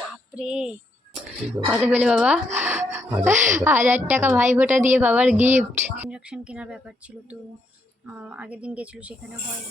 বাপরে। কত পেলে বাবা? হাজার টাকা। ভাই ফোটা দিয়ে বাবার গিফট ইন্ডাকশন কেনার ব্যাপার ছিল তো আগের দিন গেছিল সেখানে হয়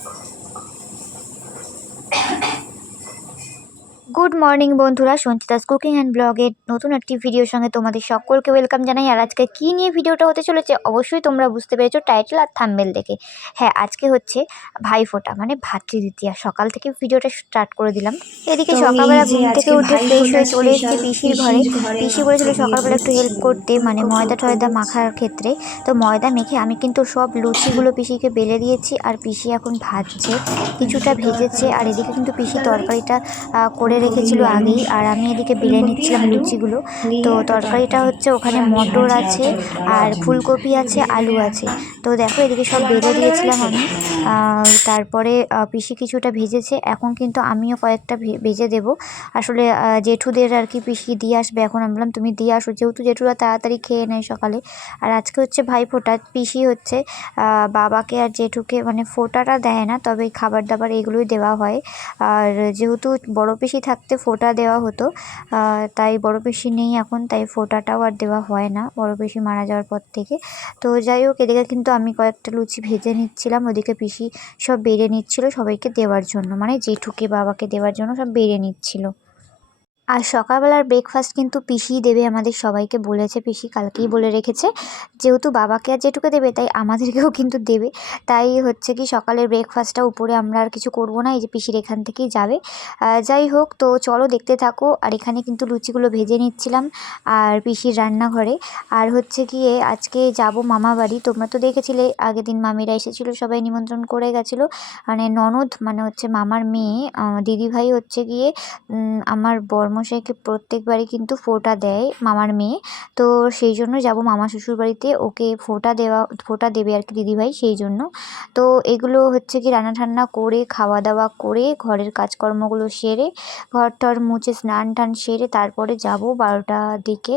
গুড মর্নিং বন্ধুরা। সঞ্চিতাস কুকিং অ্যান্ড ব্লগের নতুন একটি ভিডিওর সঙ্গে তোমাদের সকলকে ওয়েলকাম জানাই। আর আজকে কী নিয়ে ভিডিওটা হতে চলেছে? অবশ্যই তোমরা বুঝতে পেরেছ টাইটেল আর থাম্বেল দেখে। হ্যাঁ আজকে হচ্ছে ভাইফোঁটা মানে ভাতৃদ্বিতীয়া। সকাল থেকে ভিডিওটা স্টার্ট করে দিলাম। এদিকে সকালবেলা ঘুম থেকে উঠে ফ্রেশ হয়ে চলে এসেছি পিসির ঘরে। পিসি বলেছিল সকালবেলা একটু হেল্প করতে মানে ময়দা টয়দা মাখার ক্ষেত্রে। তো ময়দা মেখে আমি কিন্তু সব লুচিগুলো পিসিকে বেলে দিয়েছি। আর পিসি এখন ভাজছে কিছুটা ভেজেছে। আর এদিকে কিন্তু পিসি তরকারিটা আহ, করে রেখেছিল আগেই, আর আমি এদিকে বেলে নিচ্ছিলাম লুচিগুলো। তো তরকারিটা হচ্ছে ওখানে মটর আছে, আর ফুলকপি আছে, আলু আছে। তো দেখো এদিকে সব বেলে দিয়েছিলাম আমি। তারপরে পিসি কিছুটা ভেজেছে। এখন কিন্তু আমিও কয়েকটা ভেজে দেবো। আসলে জেঠুদের আর কি পিসি দিয়ে আসবে। এখন আমি বললাম, তুমি দিয়ে আসো। যেহেতু জেঠুরা তাড়াতাড়ি খেয়ে নেয় সকালে। আর আজকে হচ্ছে ভাই ফোঁটা পিসি হচ্ছে বাবাকে আর জেঠুকে মানে ফোঁটাটা দেয় না, তবে খাবার দাবার এগুলোই দেওয়া হয়। আর যেহেতু বড় পিসি থাকতে ফোঁটা দেওয়া হতো। তাই বড় বেশি নেই এখন, তাই ফোঁটাটাও আর দেওয়া হয় না বড় বেশি মারা যাওয়ার পর থেকে। তো যাই হোক, এদিকে কিন্তু আমি কয়েকটা লুচি ভেজে নিচ্ছিলাম, ওদিকে পিসি সব বেড়ে নিচ্ছিল সবাইকে দেওয়ার জন্য মানে জেঠুকে, বাবাকে দেওয়ার জন্য সব বেড়ে নিচ্ছিল। আর সকালবেলার ব্রেকফাস্ট কিন্তু পিসিই দেবে আমাদের সবাইকে বলেছে, পিসি কালকেই বলে রেখেছে। যেহেতু বাবাকে আর যেটুকু দেবে, তাই আমাদেরকেও কিন্তু দেবে। তাই হচ্ছে কি, সকালের ব্রেকফাস্টটা উপরে আমরা আর কিছু করব না, এই যে পিসির এখান থেকেই যাবে। যাই হোক, তো চলো দেখতে থাকো। আর এখানে কিন্তু লুচিগুলো ভেজে নিচ্ছিলাম, আর পিসির রান্নাঘরে। আর হচ্ছে গিয়ে আজকে যাব মামা বাড়ি। তোমরা তো দেখেছিলে, আগের দিন মামিরা এসেছিল, সবাই নিমন্ত্রণ করে গেছিল। মানে ননদ মানে হচ্ছে মামার মেয়ে দিদিভাই হচ্ছে গিয়ে আমার আমার বর্মশাইকে প্রত্যেকবারই কিন্তু ফোঁটা দেয় মামার মেয়ে। তো সেই জন্য যাব মামা শ্বশুর বাড়িতে। ওকে ফোঁটা দেওয়া, ফোঁটা দেবে আর কি দিদিভাই সেই জন্য। তো এগুলো হচ্ছে কি রান্না ঠান্না করে খাওয়া দাওয়া করে, ঘরের কাজকর্মগুলো সেরে ঘর টর মুছে স্নান টান সেরে তারপরে যাব বারোটার দিকে।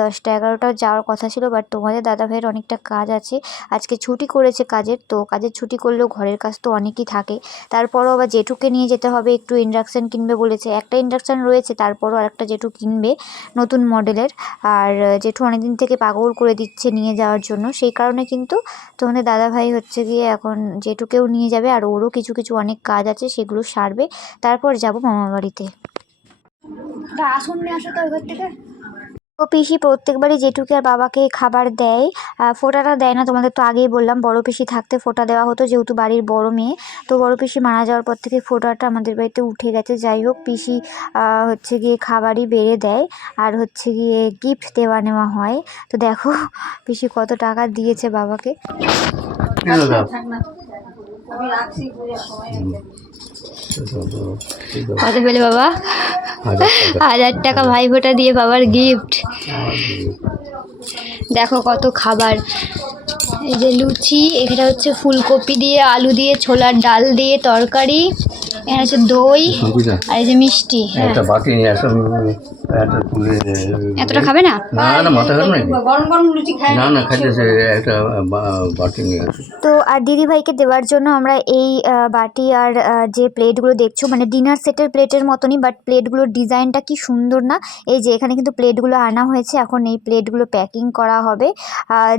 দশটা, এগারোটা যাওয়ার কথা ছিল বাট তোমাদের দাদা ভাইয়ের অনেকটা কাজ আছে। আজকে ছুটি করেছে কাজের, তো কাজের ছুটি করলেও ঘরের কাজ তো অনেকই থাকে। তারপরও আবার জেঠুকে নিয়ে যেতে হবে, একটু ইন্ডাকশান কিনবে বলেছে। একটা ইন্ডাকশান রয়েছে তারপরও আরেকটা জেঠু কিনবে নতুন মডেলের। আর জেঠু অনেকদিন থেকে পাগল করে দিচ্ছে নিয়ে যাওয়ার জন্য। সেই কারণে কিন্তু তোমাদের দাদাভাই হচ্ছে গিয়ে এখন জেঠুকেও নিয়ে যাবে আর ওরও কিছু কিছু অনেক কাজ আছে সেগুলো সারবে। তারপর যাব মামা বাড়িতে। আসুন নিয়ে আসো তো ঘর থেকে। ও পিসি প্রত্যেকবারই জেঠুকে আর বাবাকে খাবার দেয় ফোঁটাটা দেয় না তোমাদের তো আগেই বললাম বড় পিসি থাকতে ফোঁটা দেওয়া হতো যেহেতু বাড়ির বড় মেয়ে তো বড় পিসি মারা যাওয়ার পর থেকে ফোঁটাটা আমাদের বাড়িতে উঠে গেছে। যাই হোক পিসি হচ্ছে গিয়ে খাবারই বেড়ে দেয় আর হচ্ছে গিয়ে গিফট দেওয়া নেওয়া হয়। তো দেখো পিসি কত টাকা দিয়েছে বাবাকে। কেন দাও কত পেলে বাবা? হাজার টাকা ভাই ফোটা দিয়ে বাবার গিফট দেখো কত খাবার। এই যে লুচি এখানে হচ্ছে ফুলকপি দিয়ে আলু দিয়ে ছোলার ডাল দিয়ে তরকারি এখানে হচ্ছে দই আর এই যে মিষ্টি হ্যাঁ। একটা বাটি নিয়ে আসো তুলে এতটা খাবে না? না না মাথা খাবে গরম গরম লুচি খাই। না না খাইতেছে একটা বাটি নিয়ে আসো তো আর দিদিভাইকে দেওয়ার জন্য আমরা এই বাটি আর যে প্লেটগুলো দেখছ মানে ডিনার সেটের প্লেটের মতনই বাট প্লেটগুলোর ডিজাইনটা কি সুন্দর না? এই যে এখানে কিন্তু প্লেটগুলো আনা হয়েছে এখন এই প্লেটগুলো প্যাকিং করা হবে।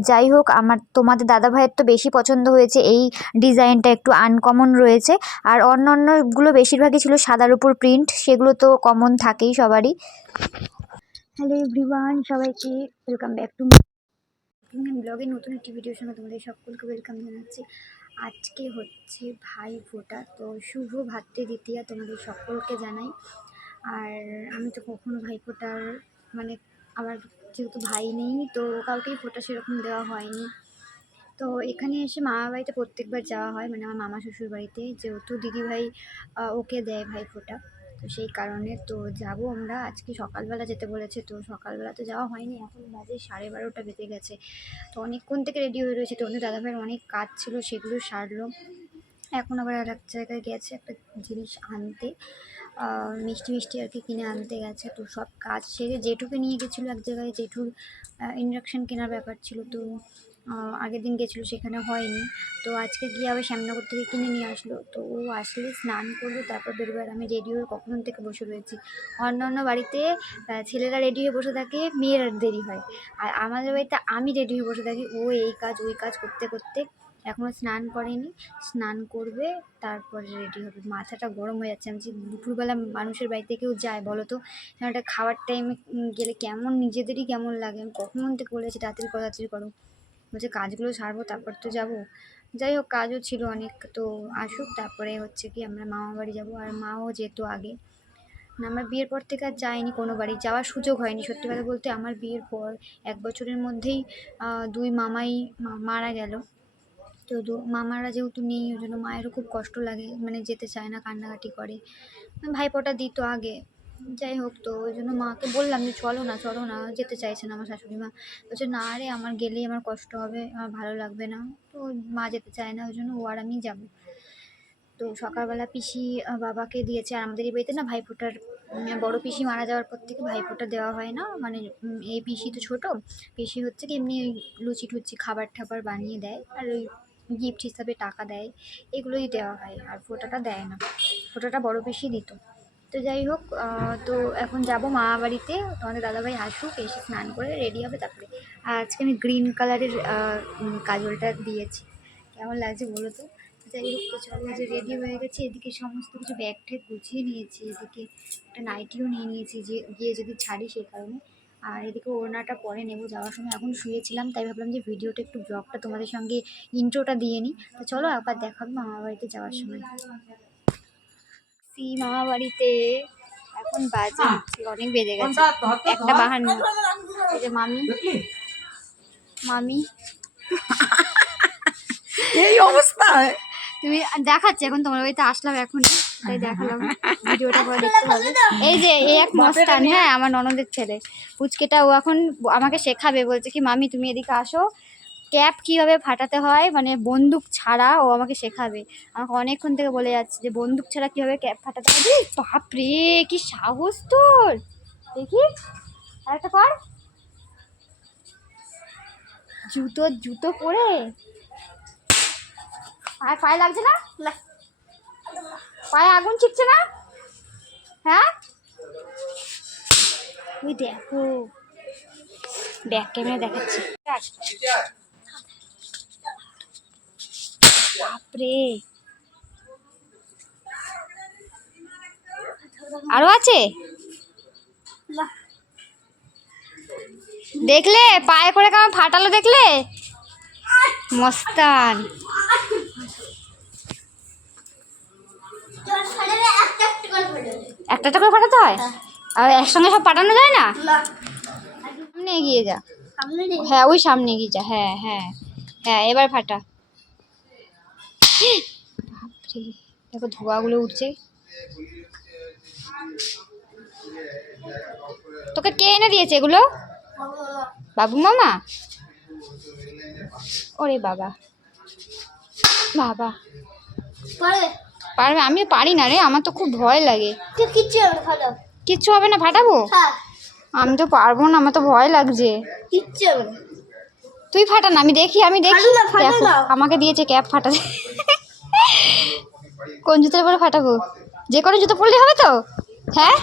যাই হোক আমার তোমাদের দাদা ভাইয়ের তো বেশি পছন্দ হয়েছে, এই ডিজাইনটা একটু আনকমন রয়েছে। আর অন্য অন্যগুলো বেশিরভাগই ছিল সাদার উপর প্রিন্ট সেগুলো তো কমন থাকেই সবারই। হ্যালো এভরিওয়ান সবাইকে ওয়েলকাম ব্যাক টু ব্লগে নতুন একটি ভিডিওর সঙ্গে তোমাদের সকলকে ওয়েলকাম জানাচ্ছি। আজকে হচ্ছে ভাই ফোঁটা, তো শুভ ভাতৃ দ্বিতীয়া তোমাদের সকলকে জানাই। আর আমি তো কখনো ভাই ফোঁটার মানে আমার যেহেতু ভাই নেই, তো কাউকেই ফোঁটা সেরকম দেওয়া হয়নি। তো এখানে এসে মামা বাড়িতে প্রত্যেকবার যাওয়া হয় মানে আমার মামা শ্বশুর বাড়িতে যেহেতু দিদিভাই ওকে দেয় ভাই ফোঁটা তো সেই কারণে তো যাব আমরা। আজকে সকালবেলা যেতে বলেছে, তো সকালবেলা তো যাওয়া হয়নি। এখন বাজে সাড়ে বারোটা বেজে গেছে। তো অনেকক্ষণ থেকে রেডি হয়ে রয়েছে, তো অন্য দাদাভাইয়ের অনেক কাজ ছিল, সেগুলো সারলো। এখন আবার আর এক জায়গায় গেছে একটা জিনিস আনতে। মিষ্টি মিষ্টি আর কি কিনে আনতে গেছে। তো সব কাজ সেরে জেঠুকে নিয়ে গেছিল এক জায়গায়। জেঠুর ইন্ডাকশান কেনার ব্যাপার ছিল, তো আগের দিন গেছিল, সেখানে হয়নি। তো আজকে গিয়ে আবার শ্যামনগর থেকে কিনে নিয়ে আসলো। তো ও আসলে স্নান করবে, তারপর বেরোবে। আর আমি রেডি হয়ে কখন থেকে বসে রয়েছি? অন্য অন্য বাড়িতে ছেলেরা রেডি হয়ে বসে থাকে, মেয়ের দেরি হয়। আর আমাদের বাড়িতে আমি রেডি হয়ে বসে থাকি, ও এই কাজ, ওই কাজ করতে করতে। এখনও স্নান করেনি, স্নান করবে, তারপরে রেডি হবে। মাথাটা গরম হয়ে যাচ্ছে। আমি যে দুপুরবেলা মানুষের বাড়িতে কেউ যায়, বলো তো? একটা খাওয়ার টাইমে গেলে কেমন, নিজেদেরই কেমন লাগে? আমি কখন থেকে বলেছি তাড়াতাড়ি করো তাড়াতাড়ি করো। বলছে কাজগুলো সারবো, তারপর তো যাব। যাই হোক, কাজও ছিল অনেক, তো আসুক। তারপরে হচ্ছে কি আমরা মামা বাড়ি যাব। আর মাও যেত আগে। না, আমার বিয়ের পর থেকে আর যাইনি কোনো বাড়ি। যাওয়ার সুযোগ হয়নি, সত্যি কথা বলতে। আমার বিয়ের পর এক বছরের মধ্যেই দুই মামাই মারা গেল। তো মামারা যেহেতু নেই, ওই জন্য মায়েরও খুব কষ্ট লাগে। মানে যেতে চায় না, কান্নাকাটি করে। ভাইপোটা দিত আগে। যাই হোক তো, ওই জন্য মাকে বললাম যে চলো না চলো না, যেতে চাইছে না আমার শাশুড়ি মা। বলছে, না রে, আমার গেলেই আমার কষ্ট হবে, আমার ভালো লাগবে না। তো মা যেতে চায় না, ওই জন্য ও আর আমি যাব। তো সকালবেলা পিসি বাবাকে দিয়েছে, আর আমাদের এই বাড়িতে না ভাইফোঁটার বড় পিসি মারা যাওয়ার পর থেকে ভাইফোঁটা দেওয়া হয় না। মানে এই পিসি তো ছোট, পিসি হচ্ছে কি এমনি লুচি টুচি খাবার টাবার বানিয়ে দেয়, আর ওই গিফট হিসাবে টাকা দেয়, এগুলোই দেওয়া হয়, আর ফোঁটাটা দেয় না। ফোঁটাটা বড় পিসি দিত। তো যাই হোক তো এখন যাব মামা বাড়িতে। তোমাদের দাদাভাই আসুক, এসে স্নান করে রেডি হবে তারপরে। আর আজকে আমি গ্রিন কালারের কাজলটা দিয়েছি। কেমন লাগছে বলো তো? যাই হোক, তো চলো যে রেডি হয়ে গেছে। এদিকে সমস্ত কিছু ব্যাগ ট্যাগ গুছিয়ে নিয়েছি। এদিকে একটা নাইটিও নিয়ে নিয়েছি যে, গিয়ে যদি ছাড়ি সেই কারণে। আর এদিকে ওড়নাটা পরে নেব। যাওয়ার সময় এখন শুয়েছিলাম, তাই ভাবলাম যে ভিডিওটা একটু ব্লগটা তোমাদের সঙ্গে ইন্ট্রোটা দিয়ে নিই। তো চলো আবার দেখাবো মামা বাড়িতে যাওয়ার সময়। সি মামা বাড়িতে এখন বাজে অনেক বেজে গেছে। একটা বাহান্ন। এই যে মামি। মামি। এই অবস্থা তুমি দেখাচ্ছি এখন তোমার বাড়িতে আসলাম এখন তাই দেখালাম। ভিডিওটা পরে দেখতে হবে। এই যে এই এক মস্তান হ্যাঁ আমার ননদের ছেলে। পুচকেটা ও এখন আমাকে শেখাবে বলছে কি মামি তুমি এদিকে আসো ক্যাপ কীভাবে ফাটাতে হয় মানে বন্দুক ছাড়া ও আমাকে শেখাবে। আমাকে অনেকক্ষণ থেকে বলে যাচ্ছে যে বন্দুক ছাড়া কীভাবে ক্যাপ ফাটাতে রে, বাপরে কি সাহস তোর! দেখি আরেকটা কর। জুতো জুতো পরে? পায়ে পায়ে লাগছে না? না। পায়ে আগুন ছিটছে না? হ্যাঁ? ওই দেখো। ব্যাক ক্যামেরা দেখাচ্ছি। বাপরে। আরও আছে? দেখলে? পায়ে করে কেমন ফাটালো দেখলে? মস্তান। একটা করে ফাটাতে হয়? আর একসঙ্গে সব পাঠানো যায় না? সামনে এগিয়ে যা। হ্যাঁ ওই সামনে এগিয়ে যা। হ্যাঁ হ্যাঁ হ্যাঁ এবার ফাটা। বাপরে দেখো ধোঁয়াগুলো উঠছে। তোকে কে এনে দিয়েছে এগুলো? বাবু মামা? ওরে বাবা। বাবা। পারবে? আমি পারি না রে আমার তো খুব ভয় লাগে। কিচ্ছু হবে না ভালো হবে না ফাটাবো? হ্যাঁ। আমি তো পারব না আমার তো ভয় লাগছে। তুই ফাটা না আমি দেখি আমি দেখি। আমাকে দিয়েছে ক্যাপ ফাটাতে। কোন জুতোর পরে ফাটাবো? যে কোনো জুতো পরলে হবে তো? হ্যাঁ?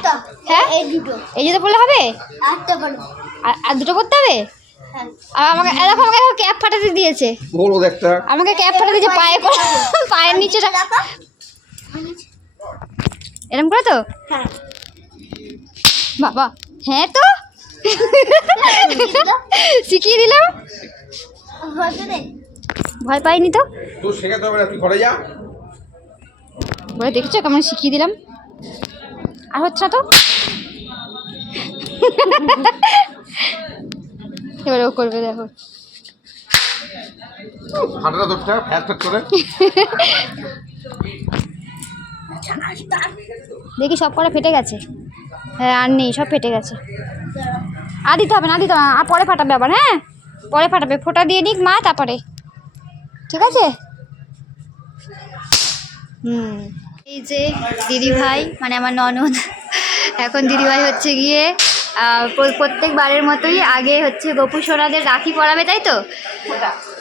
হ্যাঁ? এই দুটো। এই জুতো পরলে হবে? আটটা বলো। আর আর দুটো পরতে হবে? হ্যাঁ। আর আমাকে এ দেখো আমাকে ক্যাপ ফাটাতে দিয়েছে। বলদ একটা। আমাকে ক্যাপ ফাটাতে দিয়েছে পায়ে করে পায়ের নিচেটা দেখো এরকম করে তো? হ্যাঁ। বাবা হ্যাঁ তো? শিখিয়ে দিলাম। ভয় পাইনি তো? তোর শেখাতে হবে না তুই ঘরে যা। বলে দেখেছ কেমন শিখিয়ে দিলাম? আর হচ্ছে না তো? এবার ও করবে দেখো। ফ্যাট ফ্যাট করে দেখি সব কটা ফেটে গেছে। হ্যাঁ আর নেই সব ফেটে গেছে। আর দিতে হবে না দিতে হবে আর পরে ফাটাবে আবার হ্যাঁ? পরে ফাটাবে ফোটা দিয়ে নিক মা তারপরে। ঠিক আছে? হুম। এই যে দিদিভাই মানে আমার ননদ, এখন দিদিভাই হচ্ছে গিয়ে প্রত্যেকবারের মতোই আগে হচ্ছে গপু সোনাদের রাখি পরাবে, তাই তো?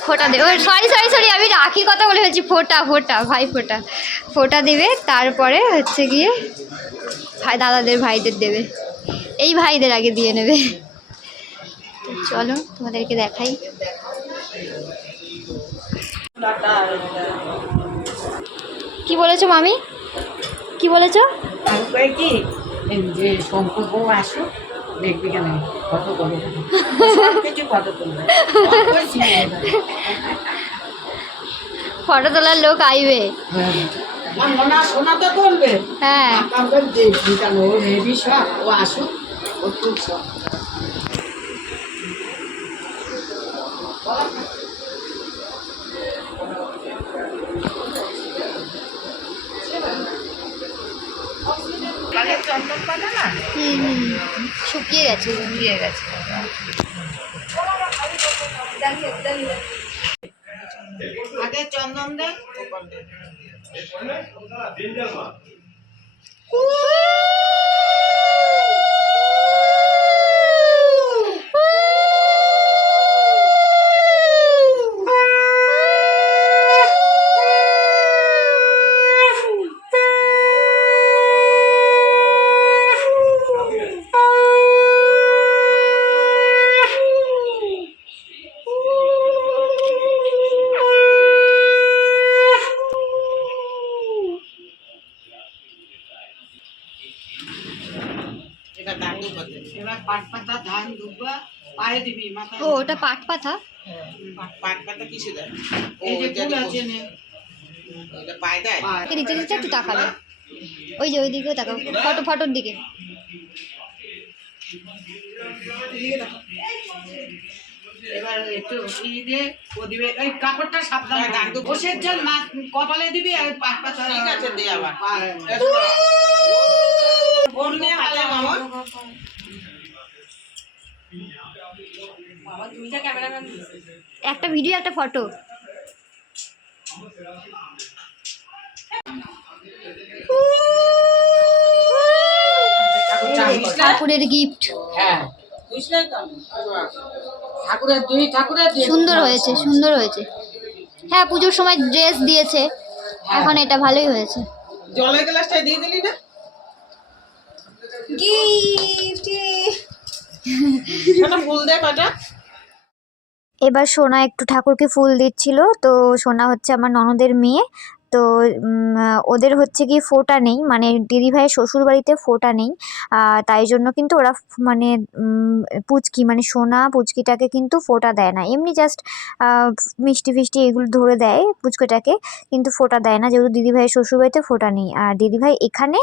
ফোটা দেবে সরি সরি সরি আমি রাখি কথা বলে ফেলছি, ফোটা ফোটা, ভাই ফোটা। ফোটা দেবে, তারপরে হচ্ছে গিয়ে ভাই, দাদাদের ভাইদের দেবে। এই ভাইদের আগে দিয়ে নেবে। চলো, তোমাদেরকে দেখাই। কি বলেছ মামি? কি বলেছ? কি যে সম্পর্ক আসুক দেখবি কেন কত করে কিছু কত তুলবে। ফটো তোলার লোক আইবে। সোনা তো তুলবে। হ্যাঁ। দেখবি কেন? ও রেডি সব ও আসুক ও তুলছ। শুকিয়ে গেছে শুকিয়ে গেছে। আগে চন্দন দে দাঁড়িয়ে করতে এবার পাট পাতা ধান দুব্বা পায়ে দিবি মাথায় ও ওটা পাট পাতা? পাট পাতা কিসে দেয় এই যে ফুল আছে নে। পায়ে দেয়? নিচে নিচে একটু তাকাবে। ওই যে ওই দিকেও তাকাও। ফটো ফটোর দিকে। এবার একটু ই দিয়ে ও দিবে। এই কাপড়টা সাবধানে রাখবে বসের জল মা কপালে দিবি আর পাট পাতা ঠিক আছে দে আবার। ফোন নিয়ে হাতে মামা। একটা ভিডিও একটা ফটো ঠাকুরের গিফট হ্যাঁ। সুন্দর হয়েছে সুন্দর হয়েছে। হ্যাঁ পুজোর সময় ড্রেস দিয়েছে। এখন এটা ভালোই হয়েছে। জলের গ্লাসটা দিয়ে দিলি না? গিফট ফুল দে কটা এবার সোনা একটু ঠাকুরকে ফুল দিচ্ছিল। তো সোনা হচ্ছে আমার ননদের মেয়ে। তো ওদের হচ্ছে কি ফোটা নেই। মানে দিদিভাইয়ের শ্বশুর বাড়িতে ফোটা নেই। তাই জন্য কিন্তু ওরা মানে পুচকি মানে সোনা পুচকিটাকে কিন্তু ফোটা দেয় না। এমনি জাস্ট মিষ্টি ফিষ্টি এগুলো ধরে দেয় পুচকিটাকে, কিন্তু ফোটা দেয় না। যেহেতু দিদিভাইয়ের শ্বশুর বাড়িতে ফোটা নেই। আর দিদিভাই এখানে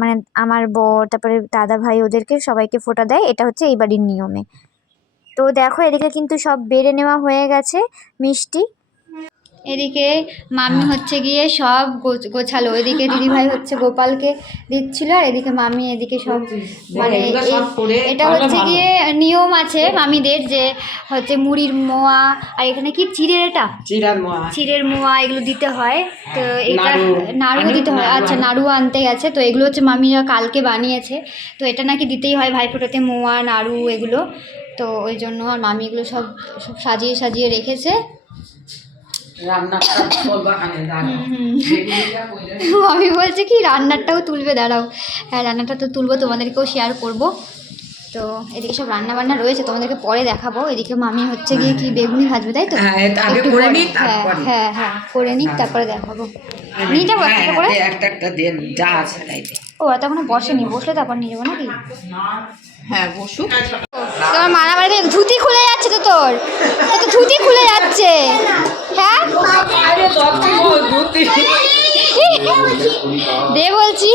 মানে আমার বর, তারপরে দাদা ভাই ওদেরকে সবাইকে ফোটা দেয়। এটা হচ্ছে এই বাড়ির নিয়মে। তো দেখো এদিকে কিন্তু সব বেড়ে নেওয়া হয়ে গেছে মিষ্টি। এদিকে মামি হচ্ছে গিয়ে সব গোছালো। এদিকে দিদিভাই হচ্ছে গোপালকে দিচ্ছিল আর এদিকে মামি এদিকে সব মানে এটা হচ্ছে গিয়ে নিয়ম আছে মামিদের যে হচ্ছে মুড়ির মোয়া আর এখানে কি চিড়ের এটা? চিরার মোয়া। চিড়ের মোয়া এগুলো দিতে হয়। তো এটা। নাড়ু। দিতে হয়। আচ্ছা নাড়ু আনতে গেছে তো এগুলো হচ্ছে মামিরা কালকে বানিয়েছে। তো এটা নাকি দিতেই হয় ভাইফোঁটাতে মোয়া নাড়ু এগুলো। তো ওই জন্য আর মামি এগুলো সব সব সাজিয়ে সাজিয়ে রেখেছে। দাঁড়া। আমি কি রান্নারটাও তুলবে দাঁড়াও। হ্যাঁ রান্নাটা তো তুলবো তোমাদেরকেও শেয়ার করব। তো এদিকে সব রান্না বান্না রয়েছে তোমাদেরকে পরে দেখাবো। এদিকে মামি হচ্ছে গিয়ে কি বেগুনি ভাজবে তাই তো? হ্যাঁ। হ্যাঁ হ্যাঁ হ্যাঁ করে নিক তারপরে দেখাবো। নিয়ে যাব একটা করে? হ্যাঁ, ও এত এখনও বসেনি বসলে তারপর নিয়ে যাব নাকি? হ্যাঁ বসুক তোমার মানা বাড়িতে ধুতি খুলে যাচ্ছে তো তোর তোর তো ধুতি খুলে যাচ্ছে হ্যাঁ দে বলছি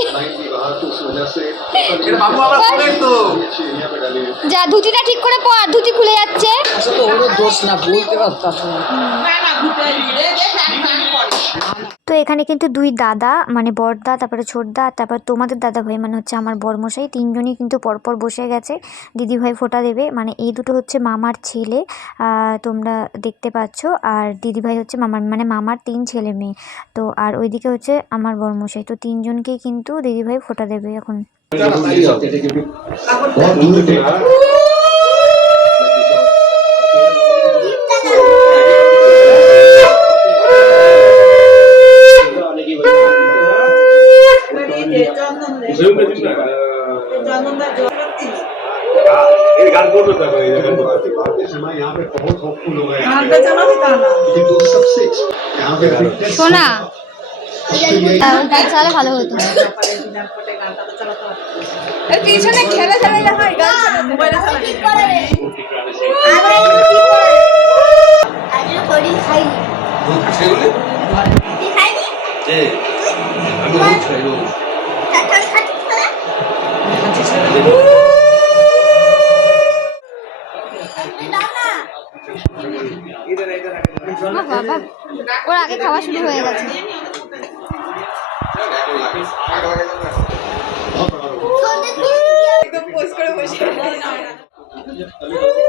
যা ধুতিটা ঠিক করে পর ধুতি খুলে যাচ্ছে দোষ না বলতে পারতাম তো এখানে কিন্তু দুই দাদা মানে বড়দা তারপরে ছোটদা তারপর তোমাদের দাদা ভাই মানে হচ্ছে আমার বরমশাই। তিনজনই কিন্তু পরপর বসে গেছে। দিদিভাই ফোটা দেবে। মানে এই দুটো হচ্ছে মামার ছেলে তোমরা দেখতে পাচ্ছ। আর দিদিভাই হচ্ছে মামার মানে মামার তিন ছেলে মেয়ে। তো আর ওইদিকে হচ্ছে আমার বরমশাই। তো তিনজনকেই কিন্তু দিদিভাই ফোটা দেবে এখন। গানটা না শোনা। গান চালে ভালো হতো। গানটা পিছনে খেলা চালালে হয় গান মোবাইলে চালাবি আজকে করি? খাইনি? খাইনি তারপর খাচ্ছিস না? আপনি দাও না। বাবা ওর আগে খাওয়া শুরু হয়ে গেছে পোস্ট করে কি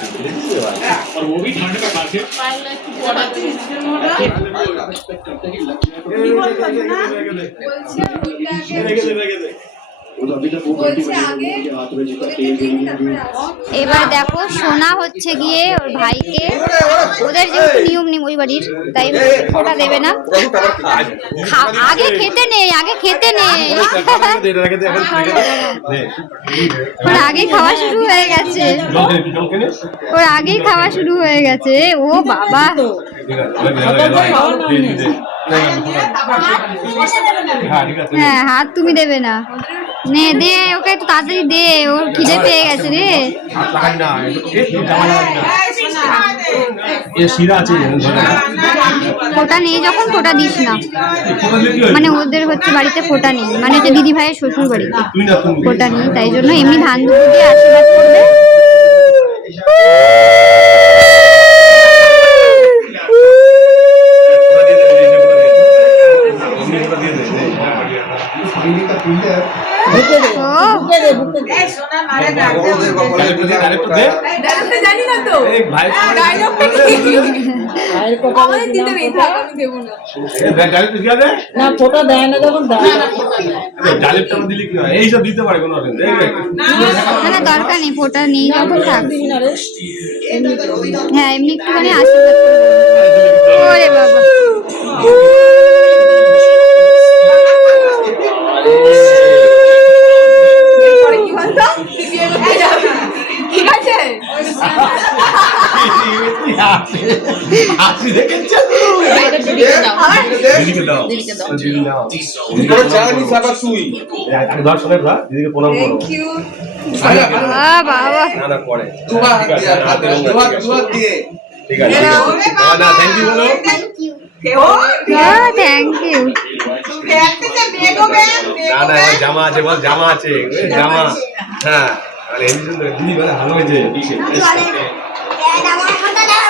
और वो भी ठंड में खाते एक्सपेक्ट करते हैं এবার দেখো সোনা হচ্ছে গিয়ে ওর ভাইকে। ওদের যেহেতু নিয়ম নেই ওই বাড়ির তাই ফোটা দেবে না। খা- আগে খেতে নেই আগে খেতে নেই। ওর আগে খাওয়া শুরু হয়ে গেছে। ওর আগেই খাওয়া শুরু হয়ে গেছে। ও বাবা। হ্যাঁ হাত তুমি দেবে না নে দে ওকে একটু তাড়াতাড়ি দে ওর খিদে পেয়ে গেছে রে ফোটা নেই যখন ফোটা দিস না মানে ওদের হচ্ছে বাড়িতে ফোটা নেই মানে হচ্ছে দিদি ভাইয়ের শ্বশুর বাড়িতে ফোটা নেই তাই জন্য এমনি ধান দুপুর দিয়ে আশীর্বাদ করবে ও এই সোনা মারে গান জানি না তো। ফোটা দেয় না যখন এইসব দিতে পারে কোনো না না দরকার নেই ফোটা নেই যখন থাক। হ্যাঁ এমনি একটুখানি আশীর্বাদ ওরে বাবা হাসি দেখেছ? দিদিকে দাও। দিদিকে দাও। কোনো চালানি চাপা তুই আগে ধর শোনে ধর, দিদিকে প্রণাম করো আ বাবা না না পরে দুহাত ঠিক আছে, দিয়ে হাত ধরে বলো। দুহাত দুহাত ঠিক আছে। না না থ্যাংক ইউ বলো না না জামা আছে বল জামা আছে জামা হ্যাঁ দিদি ভালো হয়েছে এই আমার ফোনটা দাও।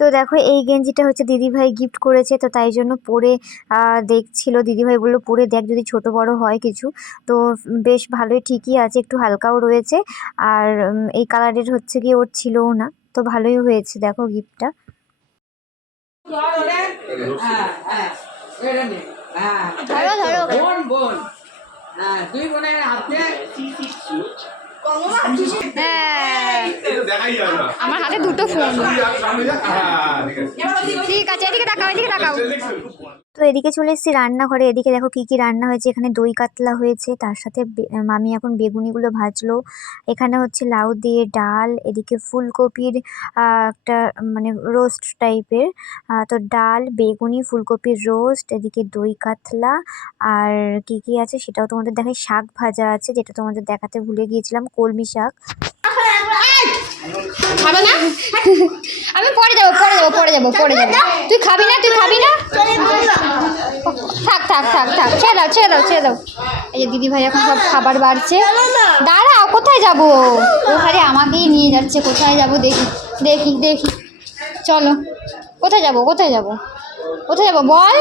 তো দেখো এই গেঞ্জিটা হচ্ছে দিদিভাই গিফট করেছে তো তাই জন্য পরে দেখছিল। দিদিভাই বলল পরে দেখ যদি ছোট বড় হয় কিছু। তো বেশ ভালোই ঠিকই আছে একটু হালকাও রয়েছে। আর এই কালারের হচ্ছে কি ওর ছিলও না তো ভালোই হয়েছে দেখো গিফটটা হ্যাঁ হ্যাঁ হ্যাঁ ধরো ধরো। বোন বোন। হ্যাঁ দুই বোনের হাতে। আমার হাতে দুটো ফোন হ্যাঁ ঠিক আছে। ঠিক আছে এদিকে তাকাও এদিকে তাকাও। তো এদিকে চলে এসেছি রান্নাঘরে। এদিকে দেখো কী কী রান্না হয়েছে। এখানে দই কাতলা হয়েছে, তার সাথে মামি এখন বেগুনিগুলো ভাজলো। এখানে হচ্ছে লাউ দিয়ে ডাল, এদিকে ফুলকপির একটা মানে রোস্ট টাইপের। তো ডাল, বেগুনি, ফুলকপির রোস্ট, এদিকে দই কাতলা। আর কি কি আছে সেটাও তোমাদের দেখাই। শাক ভাজা আছে, যেটা তোমাদের দেখাতে ভুলে গিয়েছিলাম, কলমি শাক। খাবে না? আমি পরে যাব পরে যাব পরে যাব পরে যাব। তুই খাবি না তুই খাবি না? থাক থাক থাক থাক ছেড়ে দাও ছেড়ে দাও ছেড়ে দাও। এই যে দিদি ভাই এখন সব খাবার বাড়ছে। দাঁড়াও কোথায় যাব? ও খালি আমাকেই নিয়ে যাচ্ছে কোথায় যাব দেখি দেখি দেখি। চলো কোথায় যাব কোথায় যাব? কোথায় যাব? বল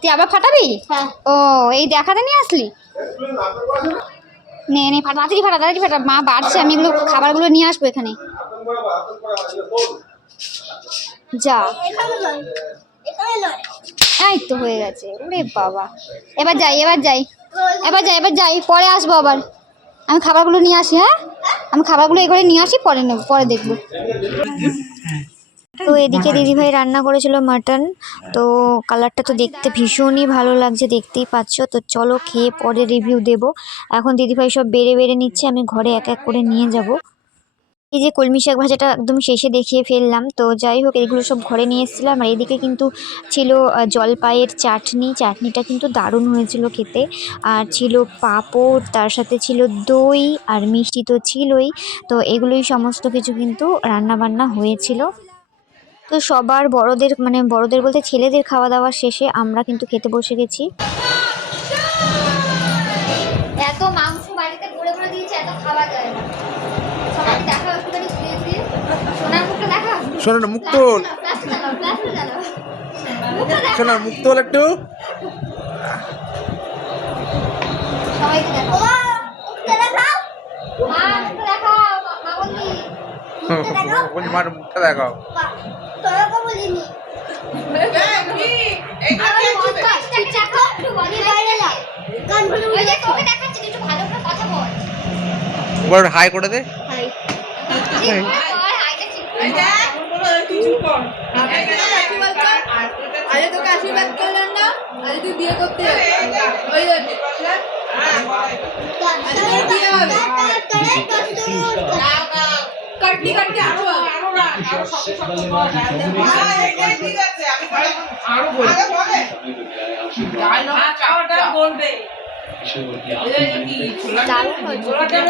তুই আবার ফাটাবি? ও এই দেখাতে নিয়ে আসলি? নে নে, ফাটা, তাড়াতাড়ি ফাটা তাড়াতাড়ি ফাটা। মা বাড়ছে, আমি এগুলো, খাবারগুলো নিয়ে আসব এখানে। যা। এই তো হয়ে গেছে। ওরে বাবা। এবার যাই এবার যাই। এবার যাই এবার যাই। পরে আসব আবার। আমি খাবারগুলো নিয়ে আসি হ্যাঁ? আমি খাবারগুলো এবারে নিয়ে আসি, পরে নেব, পরে দেখব। তো এদিকে দিদিভাই রান্না করেছিল মাটন তো কালারটা তো দেখতে ভীষণই ভালো লাগছে দেখতেই পাচ্ছ। তো চলো খেয়ে পরে রিভিউ দেব। এখন দিদিভাই সব বেড়ে বেড়ে নিচ্ছে আমি ঘরে এক এক করে নিয়ে যাব। এই যে কলমি শাক ভাজাটা একদম শেষে দেখিয়ে ফেললাম। তো যাই হোক এগুলো সব ঘরে নিয়ে এসেছিলাম। আর এদিকে কিন্তু ছিল জলপাইয়ের চাটনি। চাটনিটা কিন্তু দারুণ হয়েছিল খেতে। আর ছিল পাঁপড় তার সাথে ছিল দই আর মিষ্টি তো ছিলই। তো এগুলোই সমস্ত কিছু কিন্তু রান্না বান্না হয়েছিল। তো সবার বড়দের মানে বড়দের বলতে ছেলেদের খাওয়া দাওয়া শেষে আমরা কিন্তু খেতে বসে গেছি। এত মাংস বাড়িতে করে করে দিয়েছে এত খাওয়া যায় না। সবাই দেখা একটুখানি সোনার একটু। সবাইকে দেখাও। মুখটা দেখাও মা- মা বলবি বলছি মার মুখটা দেখাও বা- তোরাকে বলিনি আমার মুখটা ঠিক দেখো একটু বলি বাইরে যা কান খুলে ওই যে তোকে দেখাচ্ছি তুই একটু ভালো করে কথা বল বড় হাই করে দে। আরে তোকে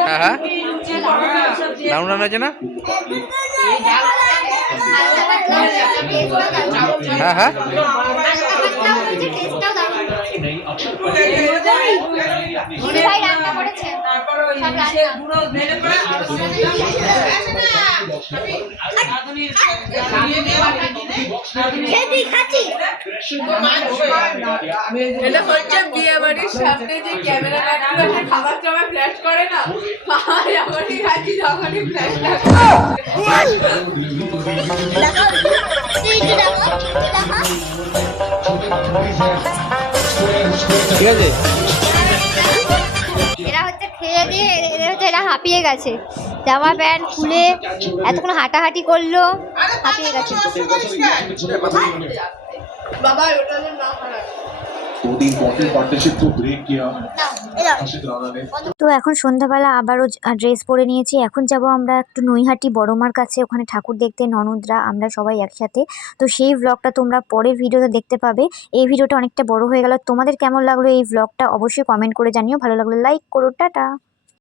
হ্যাঁ হ্যাঁ। দারুণ রান্না হয়েছে না? টেস্টটাও দারুণ। হ্যাঁ হ্যাঁ। এটা হচ্ছে বিয়ে বাড়ির সামনে যে ক্যামেরা খাবার টাবার ফ্ল্যাশ করে না যখনই খাচ্ছি তখনই ফ্ল্যাশটা ঠিক আছে এরা হচ্ছে খেয়ে দিয়ে এ- এদের হচ্ছে এরা হাঁপিয়ে গেছে জামা প্যান্ট খুলে এতক্ষণ হাঁটাহাঁটি করলো হাঁপিয়ে গেছে বাবা ওটা যেন না খারাপ दो तीन इम्पोर्टेंट पार्टनरशिप को ब्रेक किया তো এখন সন্ধ্যাবেলা আবারও ড্রেস পরে নিয়েছি। এখন যাব আমরা একটু নৈহাটি বড়মার কাছে। ওখানে ঠাকুর দেখতে, ননদরা, আমরা সবাই একসাথে। তো সেই ব্লগটা তোমরা পরের ভিডিওতে দেখতে পাবে। এই ভিডিওটা অনেকটা বড় হয়ে গেল। তোমাদের কেমন লাগল এই ব্লগটা অবশ্যই কমেন্ট করে জানিও। ভালো লাগল লাইক করো। টাটা!